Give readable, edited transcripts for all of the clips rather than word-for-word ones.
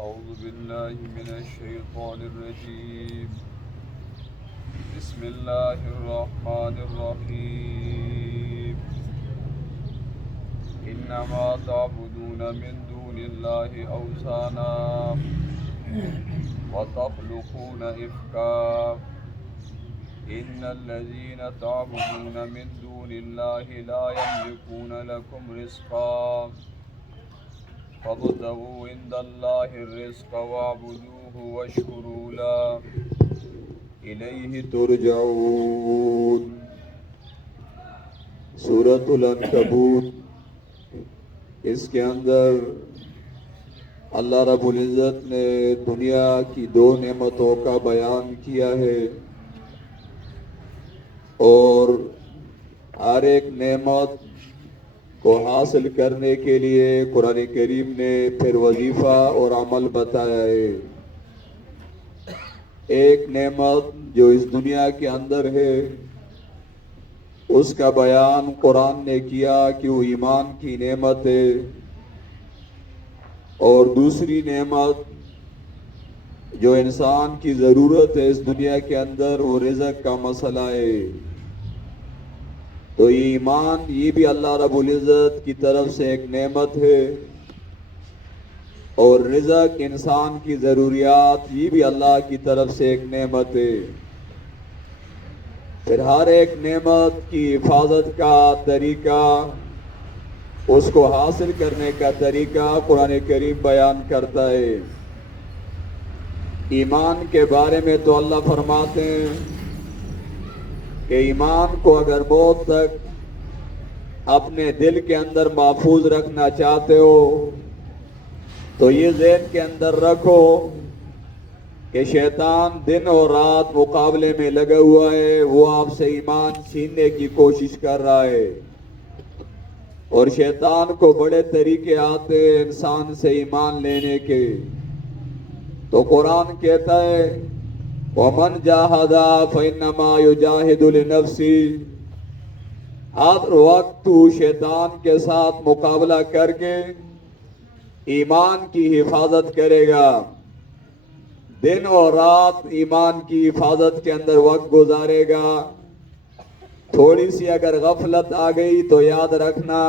أعوذ بالله من الشيطان الرجيم. بسم الله الرحمن الرحيم. إنما تعبدون من دون الله أوثانا وتخلقون إفكا إن الذين تعبدون من دون الله لا يملكون لكم رزقا فابتغوا عند الله الرزق واعبدوه واشكروا له إليه ترجعون. سورۃ العنکبوت، اس کے اندر اللہ رب العزت نے دنیا کی دو نعمتوں کا بیان کیا ہے، اور ہر ایک نعمت کو حاصل کرنے کے لیے قرآن کریم نے پھر وظیفہ اور عمل بتایا ہے۔ ایک نعمت جو اس دنیا کے اندر ہے اس کا بیان قرآن نے کیا کہ وہ ایمان کی نعمت ہے، اور دوسری نعمت جو انسان کی ضرورت ہے اس دنیا کے اندر وہ رزق کا مسئلہ ہے۔ تو یہ ایمان یہ بھی اللہ رب العزت کی طرف سے ایک نعمت ہے، اور رزق انسان کی ضروریات یہ بھی اللہ کی طرف سے ایک نعمت ہے۔ پھر ہر ایک نعمت کی حفاظت کا طریقہ، اس کو حاصل کرنے کا طریقہ قرآن کریم بیان کرتا ہے۔ ایمان کے بارے میں تو اللہ فرماتے ہیں کہ ایمان کو اگر موت تک اپنے دل کے اندر محفوظ رکھنا چاہتے ہو تو یہ ذہن کے اندر رکھو کہ شیطان دن اور رات مقابلے میں لگا ہوا ہے، وہ آپ سے ایمان چھیننے کی کوشش کر رہا ہے، اور شیطان کو بڑے طریقے آتے ہیں انسان سے ایمان لینے کے۔ تو قرآن کہتا ہے وَمَنْ جَاهَدَ فَإِنَّمَا يُجَاهِدُ لِنَفْسِهِ۔ ہر وقت تو شیطان کے ساتھ مقابلہ کر کے ایمان کی حفاظت کرے گا، دن اور رات ایمان کی حفاظت کے اندر وقت گزارے گا۔ تھوڑی سی اگر غفلت آ گئی تو یاد رکھنا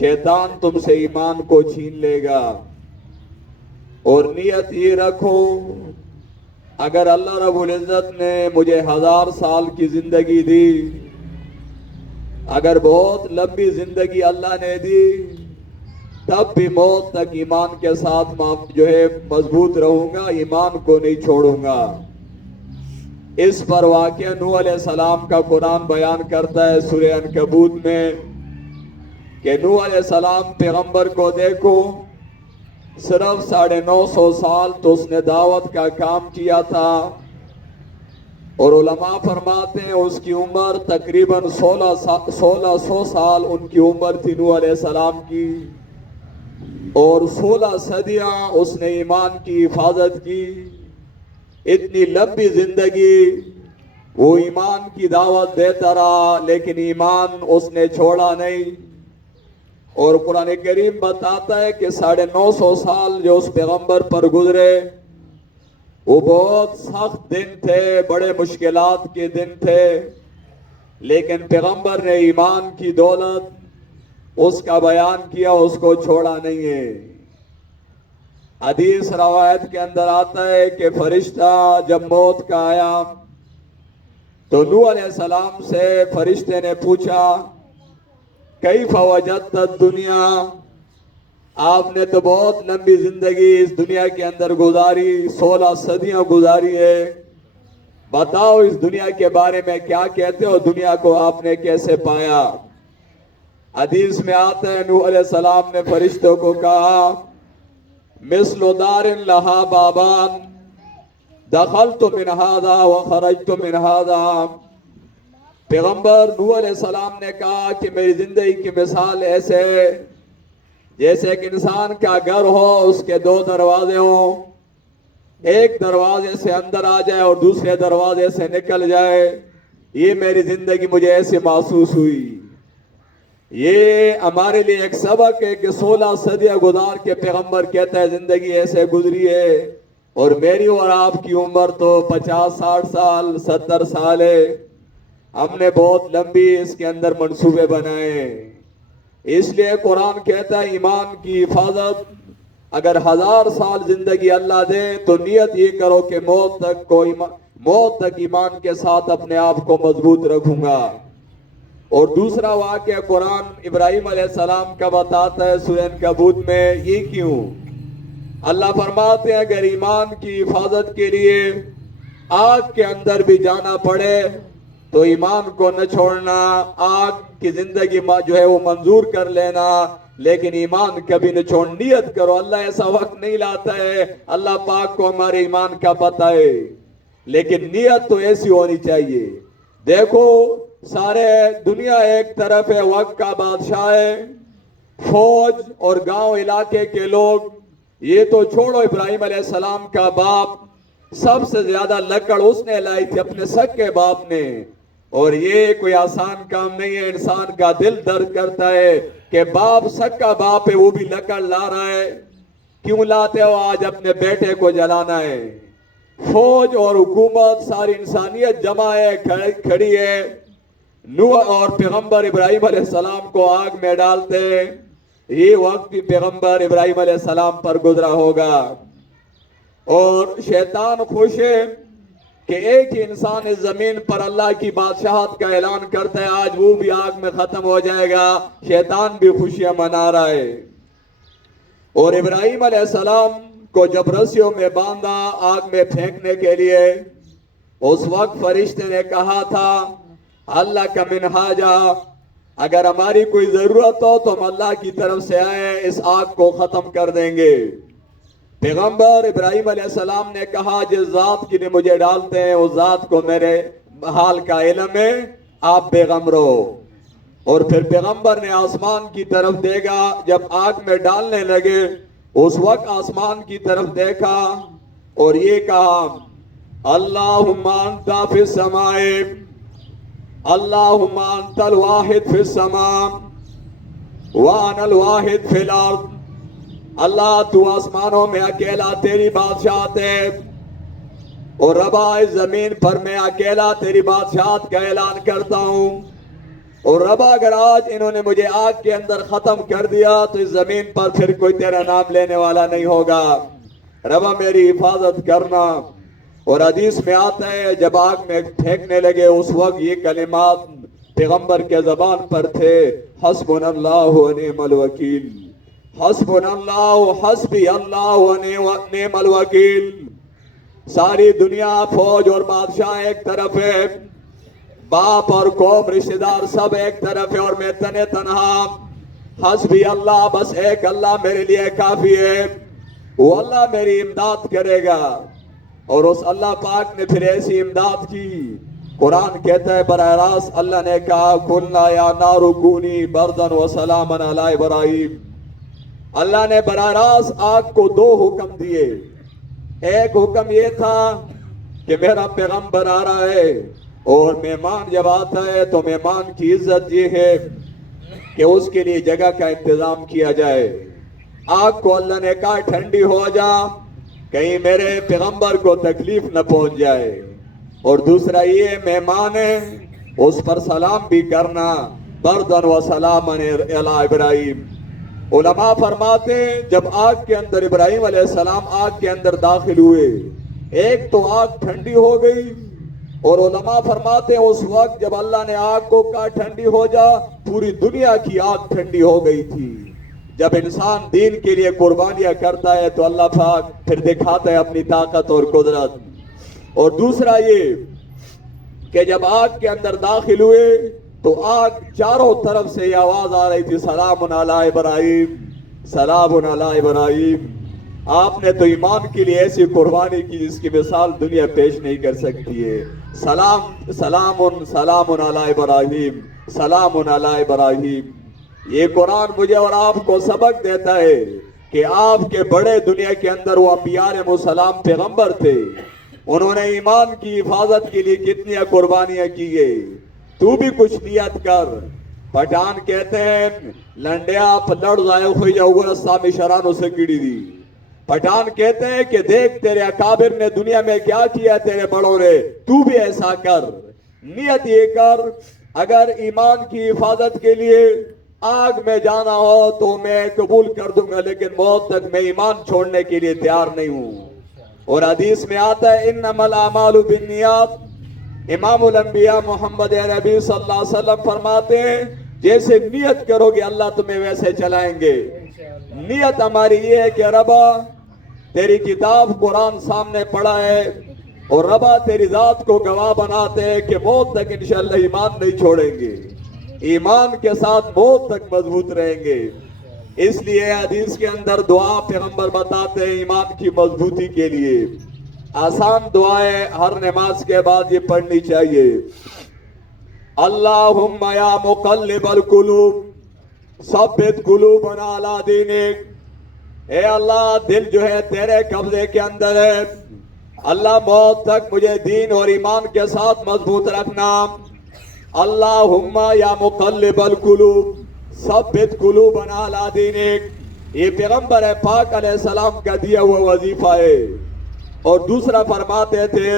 شیطان تم سے ایمان کو چھین لے گا۔ اور نیت یہ رکھو اگر اللہ رب العزت نے مجھے 1000 سال کی زندگی دی، اگر بہت لمبی زندگی اللہ نے دی، تب بھی موت تک ایمان کے ساتھ مضبوط رہوں گا، ایمان کو نہیں چھوڑوں گا۔ اس پر واقعہ نوح علیہ السلام کا قرآن بیان کرتا ہے سورہ عنکبوت میں کہ نوح علیہ السلام پیغمبر کو دیکھو، صرف 950 سال تو اس نے دعوت کا کام کیا تھا، اور علماء فرماتے ہیں اس کی عمر تقریباً 1600 سال ان کی عمر تھی نوح علیہ السلام کی، اور 16 صدیاں اس نے ایمان کی حفاظت کی۔ اتنی لمبی زندگی وہ ایمان کی دعوت دیتا رہا، لیکن ایمان اس نے چھوڑا نہیں۔ اور قرآن کریم بتاتا ہے کہ 950 سال جو اس پیغمبر پر گزرے وہ بہت سخت دن تھے، بڑے مشکلات کے دن تھے، لیکن پیغمبر نے ایمان کی دولت اس کا بیان کیا، اس کو چھوڑا نہیں ہے۔ حدیث روایت کے اندر آتا ہے کہ فرشتہ جب موت کا آیا تو نوح علیہ السلام سے فرشتے نے پوچھا کیف وجدت الدنیا، آپ نے تو بہت لمبی زندگی اس دنیا کے اندر گزاری، 16 صدیاں گزاری ہے، بتاؤ اس دنیا کے بارے میں کیا کہتے ہو، دنیا کو آپ نے کیسے پایا؟ حدیث میں آتا ہے نوح علیہ السلام نے فرشتوں کو کہا مثل دار لہا بابان دخلت من هذا وخرجت من هذا۔ پیغمبر نوح علیہ السلام نے کہا کہ میری زندگی کی مثال ایسے ہے جیسے ایک انسان کا گھر ہو، اس کے 2 دروازے ہوں، ایک دروازے سے اندر آ جائے اور دوسرے دروازے سے نکل جائے، یہ میری زندگی مجھے ایسی محسوس ہوئی۔ یہ ہمارے لیے ایک سبق ہے کہ 16 صدیاں گزار کے پیغمبر کہتا ہے زندگی ایسے گزری ہے، اور میری اور آپ کی عمر تو 50-60 سال 70 سال ہے. ہم نے بہت لمبی اس کے اندر منصوبے بنائے ہیں. اس لیے قرآن کہتا ہے ایمان کی حفاظت اگر 1000 سال زندگی اللہ دے تو نیت یہ کرو کہ موت تک ایمان کے ساتھ اپنے آپ کو مضبوط رکھوں گا. اور دوسرا واقعہ قرآن ابراہیم علیہ السلام کا بتاتا ہے سورہ عنکبوت میں. یہ کیوں؟ اللہ فرماتے ہیں اگر ایمان کی حفاظت کے لیے آگ کے اندر بھی جانا پڑے تو ایمان کو نہ چھوڑنا. آگ کی زندگی جو ہے وہ منظور کر لینا، لیکن ایمان کبھی نہ چھوڑ. نیت کرو. اللہ ایسا وقت نہیں لاتا ہے، اللہ پاک کو ہمارے ایمان کا پتہ ہے، لیکن نیت تو ایسی ہونی چاہیے. دیکھو سارے دنیا ایک طرف ہے، وقت کا بادشاہ ہے، فوج اور گاؤں علاقے کے لوگ. یہ تو چھوڑو، ابراہیم علیہ السلام کا باپ سب سے زیادہ لکڑ اس نے لائی تھی اپنے سکے باپ نے. اور یہ کوئی آسان کام نہیں ہے. انسان کا دل درد کرتا ہے کہ باپ سکا باپ ہے وہ بھی لکڑ لا رہا ہے. کیوں لاتے ہو؟ آج اپنے بیٹے کو جلانا ہے. فوج اور حکومت ساری انسانیت جمع ہے، کھڑی ہے. نوح اور پیغمبر ابراہیم علیہ السلام کو آگ میں ڈالتے. یہ وقت بھی پیغمبر ابراہیم علیہ السلام پر گزرا ہوگا. اور شیطان خوش ہے کہ ایک ہی انسان اس زمین پر اللہ کی بادشاہت کا اعلان کرتا ہے، آج وہ بھی آگ میں ختم ہو جائے گا. شیطان بھی خوشیاں منا رہا ہے. اور ابراہیم علیہ السلام کو جب رسیوں میں باندھا آگ میں پھینکنے کے لیے، اس وقت فرشتے نے کہا تھا اللہ کا منہاجا، اگر ہماری کوئی ضرورت ہو تو ہم اللہ کی طرف سے آئے، اس آگ کو ختم کر دیں گے. پیغمبر ابراہیم علیہ السلام نے کہا جس ذات کے لیے مجھے ڈالتے ہیں اس ذات کو میرے حال کا علم ہے، آپ بے غم رہو. اور پھر پیغمبر نے آسمان کی طرف دیکھا. جب آگ میں ڈالنے لگے اس وقت آسمان کی طرف دیکھا اور یہ کہا اللہم انت فی السماء، اللہم انت الواحد فی السماء وانا الواحد فی الارض. اللہ تو آسمانوں میں اکیلا تیری بادشاہت ہے، اور ربا اس زمین پر میں اکیلا تیری بادشاہت کا اعلان کرتا ہوں. اور ربا اگر آج انہوں نے مجھے آگ کے اندر ختم کر دیا تو اس زمین پر پھر کوئی تیرا نام لینے والا نہیں ہوگا. ربا میری حفاظت کرنا. اور حدیث میں آتا ہے جب آگ میں پھینکنے لگے اس وقت یہ کلمات پیغمبر کے زبان پر تھے، حسبنا اللہ و نعم الوکیل، حسبنا اللہ حسبی اللہ و نعم الوکیل. ساری دنیا فوج اور بادشاہ ایک طرف ہے، باپ اور قوم رشتہ دار سب ایک طرف ہے، اور میں تنہا. حسبی اللہ، بس ایک اللہ میرے لیے کافی ہے، وہ اللہ میری امداد کرے گا. اور اس اللہ پاک نے پھر ایسی امداد کی. قرآن کہتا ہے براہ راست اللہ نے کہا قلنا یا نار کونی بردا وسلاما علی ابراہیم. اللہ نے براہ راست آگ کو 2 حکم دیے. ایک حکم یہ تھا کہ میرا پیغمبر آ رہا ہے، اور مہمان جب آتا ہے تو مہمان کی عزت یہ ہے کہ اس کے لیے جگہ کا انتظام کیا جائے. آگ کو اللہ نے کہا ٹھنڈی ہو جا، کہیں میرے پیغمبر کو تکلیف نہ پہنچ جائے. اور دوسرا یہ مہمان ہے اس پر سلام بھی کرنا، بردن و سلاما علی ابراہیم. علماء فرماتے جب آگ کے اندر ابراہیم علیہ السلام آگ کے اندر داخل ہوئے، ایک تو آگ ٹھنڈی ہو گئی، اور علماء فرماتے ہیں اس وقت جب اللہ نے آگ کو کہا ٹھنڈی ہو جا، پوری دنیا کی آگ ٹھنڈی ہو گئی تھی. جب انسان دین کے لیے قربانیاں کرتا ہے تو اللہ پاک پھر دکھاتا ہے اپنی طاقت اور قدرت. اور دوسرا یہ کہ جب آگ کے اندر داخل ہوئے تو آگ چاروں طرف سے یہ آواز آ رہی تھی سلام علی ابراہیم، سلام علی ابراہیم. آپ نے تو ایمان کے لیے ایسی قربانی کی جس کی مثال دنیا پیش نہیں کر سکتی ہے. سلام سلام سلام علی ابراہیم، سلام علی ابراہیم. یہ قرآن مجھے اور آپ کو سبق دیتا ہے کہ آپ کے بڑے دنیا کے اندر وہ انبیاء علیہ السلام پیغمبر تھے، انہوں نے ایمان کی حفاظت کے لیے کتنی قربانیاں کی گئی. تو بھی کچھ نیت کر. پٹھان کہتے ہیں لنڈیا پلڑ ضائع ہوئی جاؤ رستہ میں شرانوں سے گڑی دی. پٹھان کہتے ہیں کہ دیکھ تیرے اکابر نے دنیا میں کیا کیا تیرے بڑوں نے, تو بھی ایسا کر. نیت یہ کر اگر ایمان کی حفاظت کے لیے آگ میں جانا ہو تو میں قبول کر دوں گا, لیکن موت تک میں ایمان چھوڑنے کے لیے تیار نہیں ہوں. اور حدیث میں آتا ہے انما الاعمال بالنیات. امام الانبیاء محمد عربی صلی اللہ علیہ وسلم فرماتے ہیں جیسے نیت کرو گے اللہ تمہیں ویسے چلائیں گے. نیت ہماری یہ ہے کہ ربا تیری کتاب قرآن سامنے پڑا ہے اور ربا تیری ذات کو گواہ بناتے ہیں کہ موت تک انشاءاللہ ایمان نہیں چھوڑیں گے, ایمان کے ساتھ موت تک مضبوط رہیں گے. اس لیے حدیث کے اندر دعا پیغمبر بتاتے ہیں ایمان کی مضبوطی کے لیے. آسان دعائیں ہر نماز کے بعد یہ پڑھنی چاہیے. اللہم یا مقلب القلوب ثبت قلوبنا علی دینک. اے اللہ دل جو ہے تیرے قبضے کے اندر ہے, اللہ موت تک مجھے دین اور ایمان کے ساتھ مضبوط رکھنا. اللہم یا مقلب القلوب ثبت قلوبنا علی دینک. یہ پیغمبر پاک علیہ السلام کا دیا ہوا وظیفہ ہے. اور دوسرا فرماتے تھے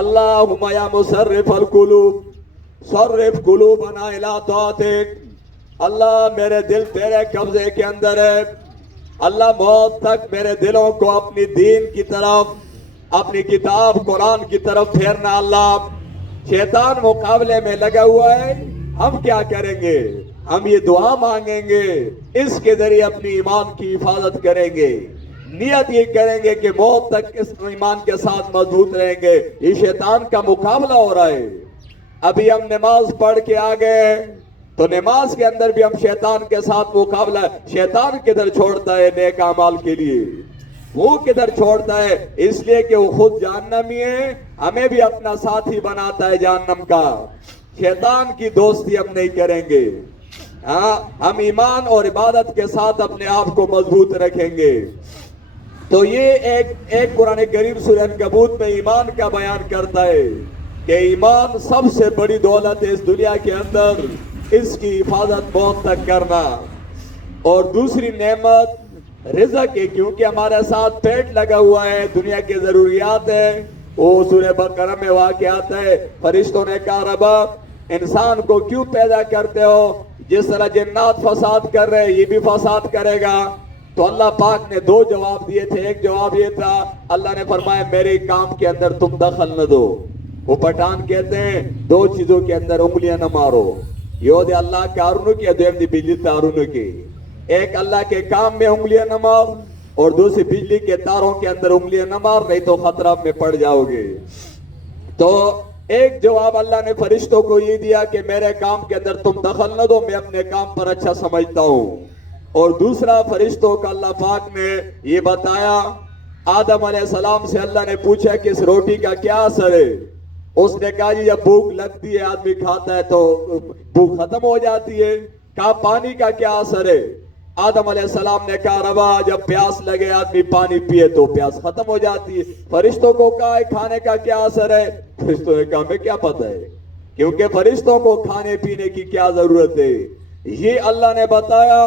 اللہم یا مصرف القلوب صرف قلوبنا الی طاعتک. اللہ میرے دل تیرے قبضے کے اندر ہے, اللہ موت تک میرے دلوں کو اپنی دین کی طرف, اپنی کتاب قرآن کی طرف پھیرنا. اللہ شیطان مقابلے میں لگا ہوا ہے, ہم کیا کریں گے؟ ہم یہ دعا مانگیں گے, اس کے ذریعے اپنی ایمان کی حفاظت کریں گے. نیت یہ کریں گے کہ موت تک اس ایمان کے ساتھ مضبوط رہیں گے. یہ شیطان کا مقابلہ ہو رہا ہے. ابھی ہم نماز پڑھ کے آ گئے تو نماز کے اندر بھی ہم شیطان کے ساتھ مقابلہ. شیطان کدھر چھوڑتا ہے نیک اعمال کے لیے, وہ کدھر چھوڑتا ہے؟ اس لیے کہ وہ خود جہنمی ہے, ہمیں بھی اپنا ساتھی بناتا ہے جہنم کا. شیطان کی دوستی ہم نہیں کریں گے. ہم ایمان اور عبادت کے ساتھ اپنے آپ کو مضبوط رکھیں گے. تو یہ ایک قرآن کریم سورہ عنکبوت میں ایمان کا بیان کرتا ہے کہ ایمان سب سے بڑی دولت ہے اس دنیا کے اندر, اس کی حفاظت موت تک کرنا. اور دوسری نعمت رزق ہے, کیونکہ ہمارے ساتھ پیٹ لگا ہوا ہے, دنیا کے ضروریات ہے. وہ سورہ بقرہ میں واقع آتا ہے, فرشتوں نے کہا ربا انسان کو کیوں پیدا کرتے ہو؟ جس طرح جنات فساد کر رہے یہ بھی فساد کرے گا. تو اللہ پاک نے دو جواب دیے تھے. ایک جواب یہ تھا, اللہ نے فرمایا میرے کام کے اندر تم دخل نہ دو. وہ پٹھان کہتے ہیں دو چیزوں کے اندر انگلیاں نہ مارو. یہ دے اللہ کارونو کی دویم دی بجلی تارونو کی. ایک اللہ کے کام میں انگلیاں نہ مار اور دوسری بجلی کے تاروں کے اندر انگلیاں نہ مار, نہیں تو خطرہ میں پڑ جاؤ گے. تو ایک جواب اللہ نے فرشتوں کو یہ دیا کہ میرے کام کے اندر تم دخل نہ دو, میں اپنے کام پر اچھا سمجھتا ہوں. اور دوسرا فرشتوں کا اللہ پاک نے یہ بتایا, آدم علیہ السلام سے اللہ نے پوچھا کہ اس روٹی کا کیا اثر ہے؟ اس نے کہا جب بھوک لگتی ہے آدمی کھاتا ہے تو بھوک ختم ہو جاتی ہے. کہا پانی کا کیا اثر ہے؟ آدم علیہ السلام نے کہا ربا جب پیاس لگے آدمی پانی پیے تو پیاس ختم ہو جاتی ہے. فرشتوں کو کہا کھانے کا کیا اثر ہے؟ فرشتوں نے کہا ہمیں کیا پتہ ہے, کیونکہ فرشتوں کو کھانے پینے کی کیا ضرورت ہے. یہ اللہ نے بتایا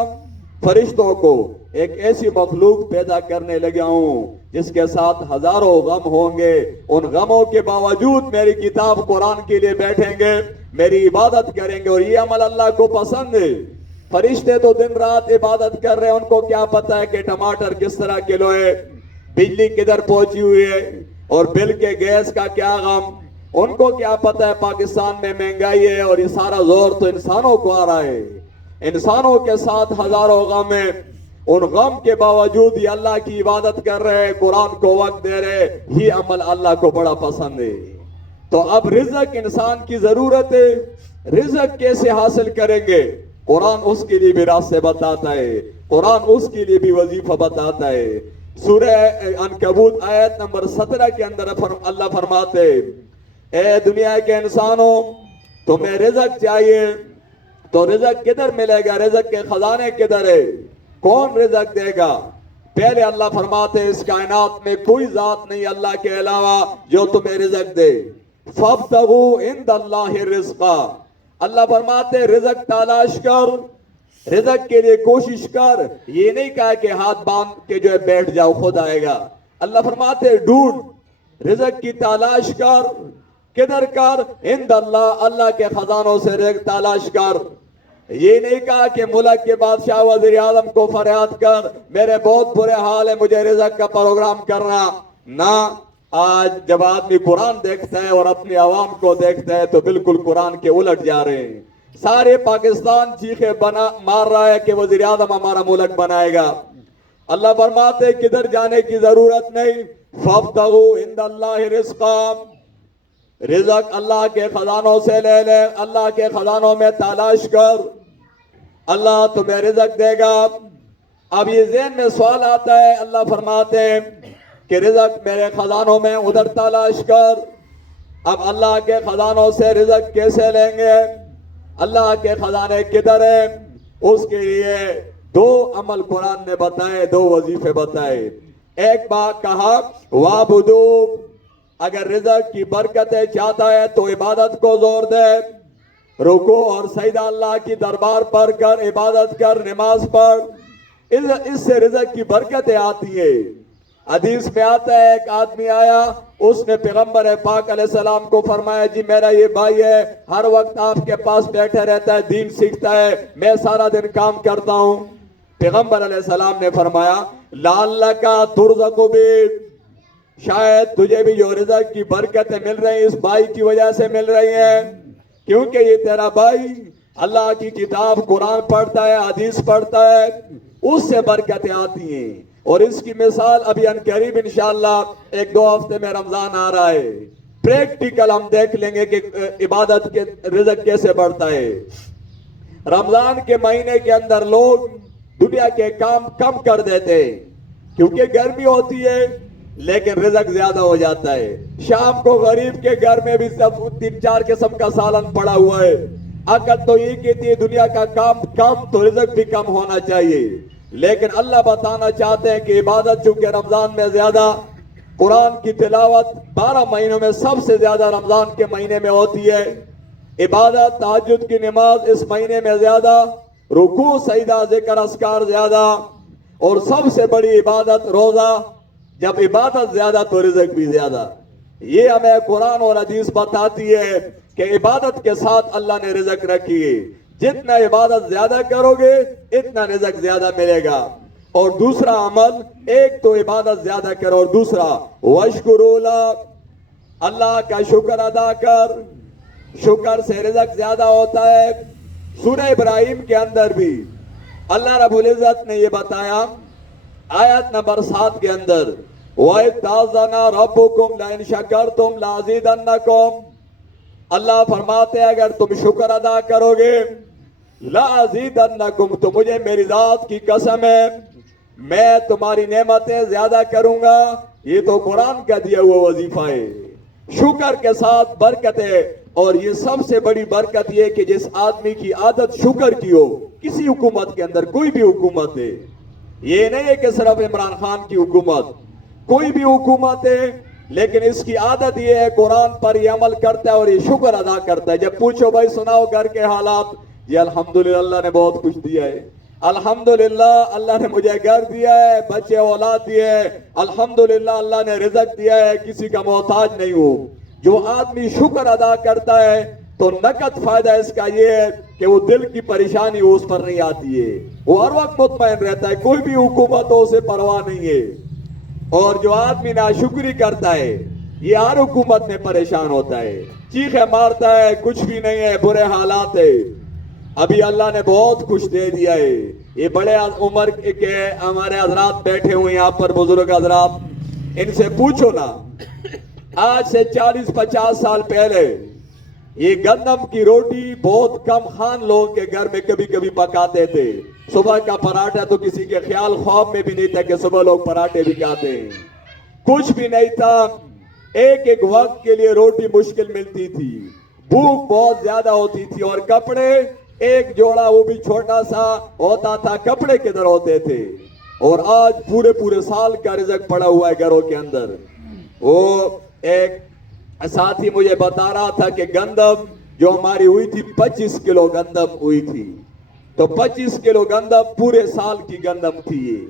فرشتوں کو ایک ایسی مخلوق پیدا کرنے لگا ہوں جس کے ساتھ ہزاروں غم ہوں گے. ان غموں کے باوجود میری کتاب قرآن کے لیے بیٹھیں گے, میری عبادت کریں گے, اور یہ عمل اللہ کو پسند ہے. فرشتے تو دن رات عبادت کر رہے ہیں, ان کو کیا پتا ہے کہ ٹماٹر کس طرح کلو ہے, بجلی کدھر پہنچی ہوئی ہے, اور بل کے گیس کا کیا غم. ان کو کیا پتا ہے پاکستان میں مہنگائی ہے, اور یہ سارا زور تو انسانوں کو آ رہا ہے. انسانوں کے ساتھ ہزاروں غم ہیں, ان غم کے باوجود یہ اللہ کی عبادت کر رہے, قرآن کو وقت دے رہے. یہ عمل اللہ کو بڑا پسند ہے. تو اب رزق انسان کی ضرورت ہے, رزق کیسے حاصل کریں گے؟ قرآن اس کے لیے بھی راستے بتاتا ہے, قرآن اس کے لیے بھی وظیفہ بتاتا ہے. سورہ عنکبوت آیت نمبر 17 کے اندر اللہ فرماتے اے دنیا کے انسانوں تمہیں رزق چاہیے تو رزق کدھر ملے گا؟ رزق کے خزانے کدھر ہے؟ کون رزق دے گا؟ پہلے اللہ فرماتے اس کائنات میں کوئی ذات نہیں اللہ کے علاوہ جو تمہیں رزق دے. فَابْتَغُوا عِنْدَ اللَّهِ الرِّزْقَ, اللہ فرماتے رزق تلاش کر, رزق کے لیے کوشش کر. یہ نہیں کہا کہ ہاتھ باندھ کے جو ہے بیٹھ جاؤ خود آئے گا. اللہ فرماتے ڈھونڈ, رزق کی تلاش کر. کدھر کر؟ عند اللہ, اللہ کے خزانوں سے رزق تلاش کر. یہ نہیں کہا کہ ملک کے بادشاہ وزیر اعظم کو فریاد کر میرے بہت برے حال ہے مجھے رزق کا پروگرام کرنا. نہ, آج جب آدمی قرآن دیکھتا ہے اور اپنی عوام کو دیکھتا ہے تو بالکل قرآن کے الٹ جا رہے ہیں. سارے پاکستان چیخے مار رہا ہے کہ وزیر اعظم ہمارا ملک بنائے گا. اللہ فرماتے کدھر جانے کی ضرورت نہیں. فابتغوا عند اللہ رزقا, رزق اللہ کے خزانوں سے لے لے, اللہ کے خزانوں میں تلاش کر, اللہ تمہیں رزق دے گا. اب یہ ذہن میں سوال آتا ہے, اللہ فرماتے ہیں کہ رزق میرے خزانوں میں, ادھر تلاش کر. اب اللہ کے خزانوں سے رزق کیسے لیں گے؟ اللہ کے خزانے کدھر ہیں؟ اس کے لیے دو عمل قرآن نے بتائے, دو وظیفے بتائے. ایک بات کہا وعبدو, اگر رزق کی برکتیں چاہتا ہے تو عبادت کو زور دے, رکوع اور سجدہ اللہ کی دربار پر کر, عبادت کر, نماز پڑھ, اس سے رزق کی برکتیں آتی ہیں. حدیث میں آتا ہے ایک آدمی آیا, اس نے پیغمبر پاک علیہ السلام کو فرمایا جی میرا یہ بھائی ہے, ہر وقت آپ کے پاس بیٹھے رہتا ہے, دین سیکھتا ہے, میں سارا دن کام کرتا ہوں. پیغمبر علیہ السلام نے فرمایا لعلک ترزق بی, شاید تجھے بھی جو رزق کی برکتیں مل رہی ہیں اس بھائی کی وجہ سے مل رہی ہیں, کیونکہ یہ تیرا بھائی اللہ کی کتاب قرآن پڑھتا ہے, حدیث پڑھتا ہے, اس سے برکتیں آتی ہیں. اور اس کی مثال ابھی عنقریب انشاءاللہ ایک دو ہفتے میں رمضان آ رہا ہے, پریکٹیکل ہم دیکھ لیں گے کہ عبادت کے رزق کیسے بڑھتا ہے. رمضان کے مہینے کے اندر لوگ دنیا کے کام کم کر دیتے ہیں کیونکہ گرمی ہوتی ہے, لیکن رزق زیادہ ہو جاتا ہے. شام کو غریب کے گھر میں بھی سب 3-4 قسم کا سالن پڑا ہوا ہے. عقل تو یہ کہتی ہے دنیا کا کام کم تو رزق بھی کم ہونا چاہیے, لیکن اللہ بتانا چاہتے ہیں کہ عبادت چونکہ رمضان میں زیادہ, قرآن کی تلاوت 12 مہینوں میں سب سے زیادہ رمضان کے مہینے میں ہوتی ہے. عبادت تہجد کی نماز اس مہینے میں زیادہ, رکوع سجدہ ذکر اذکار زیادہ, اور سب سے بڑی عبادت روزہ. جب عبادت زیادہ تو رزق بھی زیادہ. یہ ہمیں قرآن اور حدیث بتاتی ہے کہ عبادت کے ساتھ اللہ نے رزق رکھی ہے. جتنا عبادت زیادہ کرو گے اتنا رزق زیادہ ملے گا. اور دوسرا عمل, ایک تو عبادت زیادہ کرو, اور دوسرا واشکروا لہ, اللہ کا شکر ادا کر. شکر سے رزق زیادہ ہوتا ہے. سورہ ابراہیم کے اندر بھی اللہ رب العزت نے یہ بتایا آیت نمبر 7 کے اندر, وَإِذْ تَأَذَّنَ رَبُّكُمْ لَئِنْ شَكَرْتُمْ لَأَزِيدَنَّكُمْ, اللہ فرماتے ہیں اگر تم شکر ادا کرو گے لَأَزِيدَنَّكُمْ, تو مجھے میری ذات کی قسم ہے میں تمہاری نعمتیں زیادہ کروں گا. یہ تو قرآن کا دیا ہوا وظیفہ ہے. شکر کے ساتھ برکت ہے, اور یہ سب سے بڑی برکت یہ کہ جس آدمی کی عادت شکر کی ہو, کسی حکومت کے اندر, کوئی بھی حکومت ہے, یہ نہیں ہے کہ صرف عمران خان کی حکومت, کوئی بھی حکومت ہے, لیکن اس کی عادت یہ ہے قرآن پر یہ عمل کرتا ہے اور یہ شکر ادا کرتا ہے. جب پوچھو بھائی سناؤ گھر کے حالات, یہ الحمدللہ اللہ نے بہت کچھ دیا ہے, الحمدللہ اللہ نے مجھے گھر دیا ہے, بچے اولاد دیے, الحمدللہ اللہ نے رزق دیا ہے, کسی کا محتاج نہیں ہوں. جو آدمی شکر ادا کرتا ہے تو نقد فائدہ اس کا یہ ہے کہ وہ دل کی پریشانی اس پر نہیں آتی ہے, وہ ہر وقت مطمئن رہتا ہے, کوئی بھی حکومت ہو اسے پرواہ نہیں ہے. اور جو آدمی ناشکری کرتا ہے یہ ہر حکومت میں پریشان ہوتا ہے, چیخے مارتا ہے, کچھ بھی نہیں ہے, برے حالات ہے. ابھی اللہ نے بہت کچھ دے دیا ہے. یہ بڑے عمر کے ہمارے حضرات بیٹھے ہوئے یہاں پر, بزرگ حضرات, ان سے پوچھو نا, آج سے 40-50 سال پہلے یہ گندم کی روٹی بہت کم خان لوگوں کے گھر میں کبھی کبھی پکاتے تھے. صبح کا پراٹھا تو کسی کے خیال خواب میں بھی نہیں تھا کہ صبح لوگ پراٹھے بھی کھاتے ہیں, کچھ بھی نہیں تھا. ایک ایک وقت کے لیے روٹی مشکل ملتی تھی, بھوک بہت زیادہ ہوتی تھی, اور کپڑے ایک جوڑا وہ بھی چھوٹا سا ہوتا تھا, کپڑے کدھر ہوتے تھے. اور آج پورے سال کا رزق پڑا ہوا ہے گھروں کے اندر. وہ ایک ساتھی مجھے بتا رہا تھا کہ گندم جو ہماری ہوئی تھی 25 کلو گندم ہوئی تھی. تو 25 کلو گندم پورے سال کی گندم تھی یہ.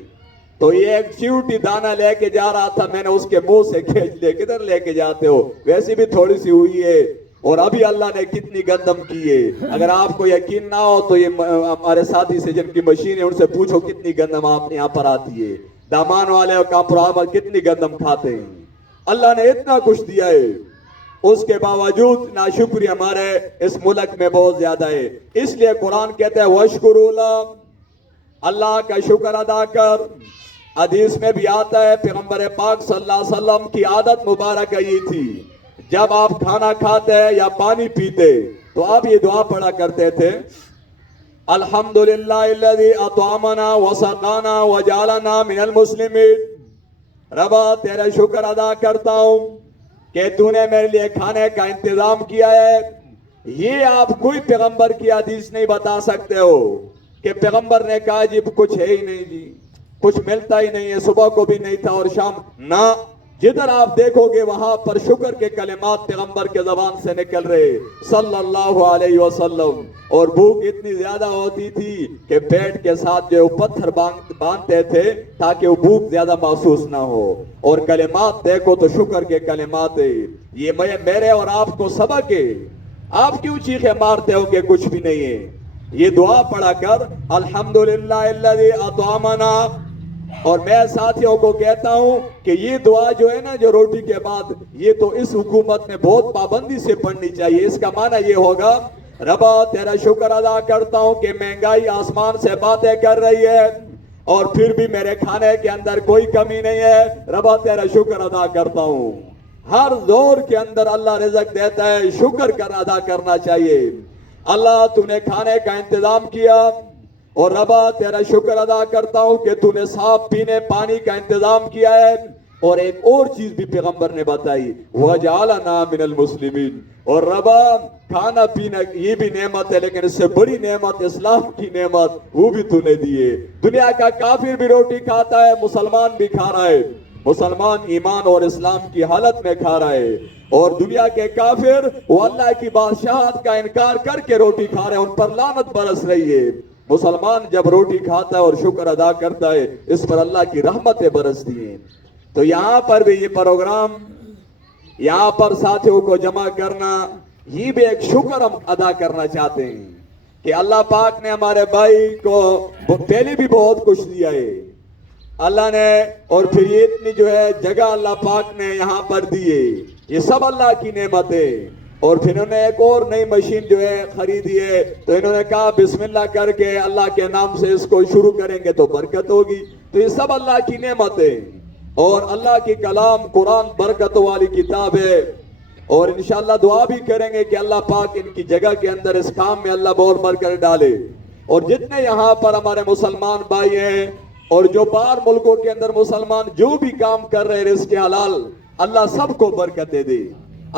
تو یہ ایک چیوٹی دانہ لے کے جا رہا تھا, میں نے اس کے منہ سے کھینچ لے, کدھر لے کے جاتے ہو, ویسی بھی تھوڑی سی ہوئی ہے, اور ابھی اللہ نے کتنی گندم کی ہے. اگر آپ کو یقین نہ ہو تو یہ ہمارے ساتھی سے جن کی مشین ہے ان سے پوچھو کتنی گندم آپ یہاں پر آتی ہے. دامان والے اور کانپور کتنی گندم کھاتے ہیں. اللہ نے اتنا کچھ دیا ہے, اس کے باوجود ناشکری ہمارے اس ملک میں بہت زیادہ ہے. اس لیے قرآن کہتا ہے وَاشْكُرُوا لَهُ, اللہ کا شکر ادا کر. حدیث میں بھی آتا ہے پیغمبر پاک صلی اللہ علیہ وسلم کی عادت مبارکہ یہ تھی, جب آپ کھانا کھاتے یا پانی پیتے تو آپ یہ دعا پڑھا کرتے تھے, الحمدللہ الذی اطعمنا وسقانا وجعلنا من المسلمین. ربا تیرا شکر ادا کرتا ہوں کہ تو نے میرے لیے کھانے کا انتظام کیا ہے. یہ آپ کوئی پیغمبر کی حدیث نہیں بتا سکتے ہو کہ پیغمبر نے کہا جی کچھ ہے ہی نہیں, جی کچھ ملتا ہی نہیں ہے, صبح کو بھی نہیں تھا اور شام نہ. جدھر آپ دیکھو گے وہاں پر شکر کے کلمات پیغمبر کے زبان سے نکل رہے صلی اللہ علیہ وسلم. اور بھوک اتنی زیادہ ہوتی تھی کہ پیٹ کے ساتھ جو پتھر باندھتے تھے تاکہ وہ بھوک زیادہ محسوس نہ ہو. اور کلمات دیکھو تو شکر کے کلمات ہے. یہ میرے اور آپ کو سبق ہے. آپ کیوں چیخے مارتے ہو کہ کچھ بھی نہیں ہے؟ یہ دعا پڑھا کر الحمدللہ الذی اطعمنا. اور میں ساتھیوں کو کہتا ہوں کہ یہ دعا جو ہے نا, جو روٹی کے بعد, یہ تو اس حکومت میں بہت پابندی سے پڑھنی چاہیے. اس کا معنی یہ ہوگا ربا تیرا شکر ادا کرتا ہوں کہ مہنگائی آسمان سے باتیں کر رہی ہے اور پھر بھی میرے کھانے کے اندر کوئی کمی نہیں ہے. ربا تیرا شکر ادا کرتا ہوں. ہر دور کے اندر اللہ رزق دیتا ہے, شکر کر ادا کرنا چاہیے. اللہ تو نے کھانے کا انتظام کیا اور ربا تیرا شکر ادا کرتا ہوں کہ تو نے صاف پینے پانی کا انتظام کیا ہے. اور ایک اور چیز بھی پیغمبر نے بتائی وَجَعَلَنَا مِنَ الْمُسْلِمِينَ. اور ربا کھانا پینا یہ بھی نعمت ہے, لیکن اس سے بڑی نعمت اسلام کی نعمت وہ بھی تو نے دیے. دنیا کا کافر بھی روٹی کھاتا ہے, مسلمان بھی کھا رہا ہے. مسلمان ایمان اور اسلام کی حالت میں کھا رہا ہے, اور دنیا کے کافر وہ اللہ کی بادشاہت کا انکار کر کے روٹی کھا رہے ہیں, ان پر لعنت برس رہی ہے. مسلمان جب روٹی کھاتا ہے اور شکر ادا کرتا ہے, اس پر اللہ کی رحمتیں برستی ہیں. تو یہاں پر بھی یہ پروگرام, یہاں پر ساتھیوں کو جمع کرنا, یہ بھی ایک شکر ہم ادا کرنا چاہتے ہیں کہ اللہ پاک نے ہمارے بھائی کو پہلے بھی بہت کچھ دیا ہے اللہ نے, اور پھر یہ اتنی جو ہے جگہ اللہ پاک نے یہاں پر دی ہے, یہ سب اللہ کی نعمت ہے. اور پھر انہوں نے ایک اور نئی مشین جو ہے خریدی ہے, تو انہوں نے کہا بسم اللہ کر کے اللہ کے نام سے اس کو شروع کریں گے تو برکت ہوگی. تو یہ سب اللہ کی نعمت ہے, اور اللہ کی کلام قرآن برکتوں والی کتاب ہے. اور انشاءاللہ دعا بھی کریں گے کہ اللہ پاک ان کی جگہ کے اندر اس کام میں اللہ بہت برکت ڈالے. اور جتنے یہاں پر ہمارے مسلمان بھائی ہیں اور جو باہر ملکوں کے اندر مسلمان جو بھی کام کر رہے رزق حلال, اللہ سب کو برکتیں دے.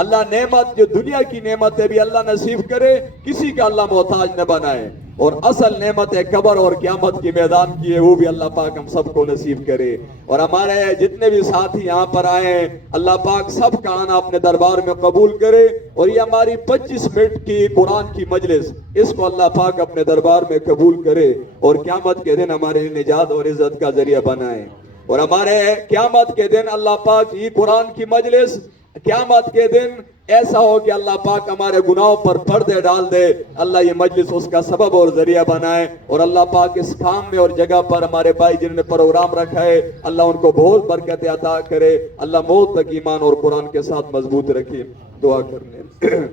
اللہ نعمت جو دنیا کی نعمت ہے بھی اللہ نصیب کرے, کسی کا اللہ محتاج نہ بنائے. اور اصل نعمت ہے قبر اور قیامت کے میدان کی ہے, وہ بھی اللہ پاک ہم سب کو نصیب کرے. اور ہمارے جتنے بھی ساتھی یہاں پر آئے ہیں, اللہ پاک سب کا آنا اپنے دربار میں قبول کرے. اور یہ ہماری 25 منٹ کی قرآن کی مجلس, اس کو اللہ پاک اپنے دربار میں قبول کرے اور قیامت کے دن ہمارے لیے نجات اور عزت کا ذریعہ بنائے. اور ہمارے قیامت کے دن اللہ پاک یہ قرآن کی مجلس قیامت کے دن ایسا ہو کہ اللہ پاک ہمارے گناہوں پر پردے ڈال دے, اللہ یہ مجلس اس کا سبب اور ذریعہ بنائے. اور اللہ پاک اس کام میں اور جگہ پر ہمارے بھائی جنہوں نے پروگرام رکھا ہے, اللہ ان کو بہت برکت عطا کرے. اللہ موت تک ایمان اور قرآن کے ساتھ مضبوط رکھے. دعا کرنے